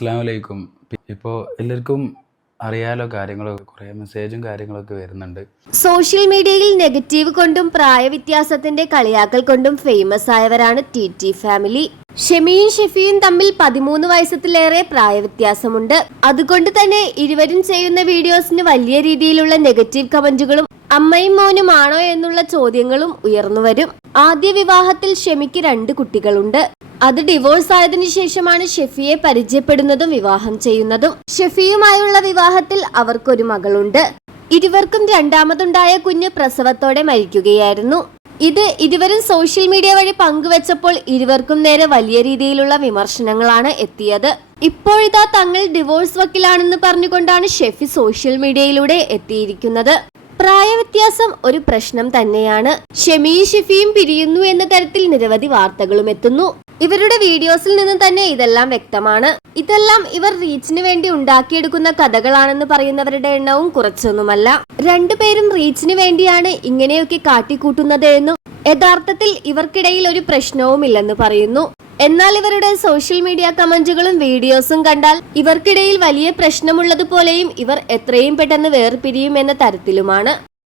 അസ്സലാമു അലൈക്കും. ഇപ്പോൾ എല്ലാവർക്കും അറിയാലോ, കാര്യങ്ങളൊക്കെ കുറേ മെസ്സേജും കാര്യങ്ങളൊക്കെ വരുന്നുണ്ട്. സോഷ്യൽ മീഡിയയിൽ നെഗറ്റീവ് കൊണ്ടും പ്രായവ്യത്യാസത്തിന്റെ കളിയാക്കൽ കൊണ്ടും ഫേമസ് ആയവരാണ് ടി ഫാമിലി. ഷെമിയും ഷെഫിയും തമ്മിൽ 13 വയസ്സത്തിലേറെ പ്രായവ്യത്യാസമുണ്ട്. അതുകൊണ്ട് തന്നെ ഇരുവരും ചെയ്യുന്ന വീഡിയോസിന് വലിയ രീതിയിലുള്ള നെഗറ്റീവ് കമന്റുകളും അമ്മയും മോനും ആണോ എന്നുള്ള ചോദ്യങ്ങളും ഉയർന്നുവരും. ആദ്യ വിവാഹത്തിൽ ഷെമിക്ക് 2 കുട്ടികളുണ്ട്. അത് ഡിവോഴ്സ് ആയതിനു ശേഷമാണ് ഷെഫിയെ പരിചയപ്പെടുന്നതും വിവാഹം ചെയ്യുന്നതും. ഷെഫിയുമായുള്ള വിവാഹത്തിൽ അവർക്കൊരു മകളുണ്ട്. ഇരുവർക്കും രണ്ടാമതുണ്ടായ കുഞ്ഞ് പ്രസവത്തോടെ മരിക്കുകയായിരുന്നു. ഇത് ഇരുവരും സോഷ്യൽ മീഡിയ വഴി പങ്കുവച്ചപ്പോൾ ഇരുവർക്കും നേരെ വലിയ രീതിയിലുള്ള വിമർശനങ്ങളാണ് എത്തിയത്. ഇപ്പോഴിതാ തങ്ങൾ ഡിവോഴ്സ് വക്കിലാണെന്ന് പറഞ്ഞുകൊണ്ടാണ് ഷെഫി സോഷ്യൽ മീഡിയയിലൂടെ എത്തിയിരിക്കുന്നത്. പ്രായവ്യത്യാസം ഒരു പ്രശ്നം തന്നെയാണ്. ഷെമിയും ഷെഫിയും പിരിയുന്നു എന്ന തരത്തിൽ നിരവധി വാർത്തകളും എത്തുന്നു. ഇവരുടെ വീഡിയോസിൽ നിന്ന് തന്നെ ഇതെല്ലാം വ്യക്തമാണ്. ഇതെല്ലാം ഇവർ റീച്ചിന് വേണ്ടി ഉണ്ടാക്കിയെടുക്കുന്ന കഥകളാണെന്ന് പറയുന്നവരുടെ എണ്ണവും കുറച്ചൊന്നുമല്ല. രണ്ടുപേരും റീച്ചിന് വേണ്ടിയാണ് ഇങ്ങനെയൊക്കെ കാട്ടിക്കൂട്ടുന്നത് എന്നും യഥാർത്ഥത്തിൽ ഇവർക്കിടയിൽ ഒരു പ്രശ്നവുമില്ലെന്ന് പറയുന്നു. എന്നാൽ ഇവരുടെ സോഷ്യൽ മീഡിയ കമന്റുകളും വീഡിയോസും കണ്ടാൽ ഇവർക്കിടയിൽ വലിയ പ്രശ്നമുള്ളതുപോലെയും ഇവർ എത്രയും പെട്ടെന്ന് വേർപിരിയും എന്ന തരത്തിലുമാണ്.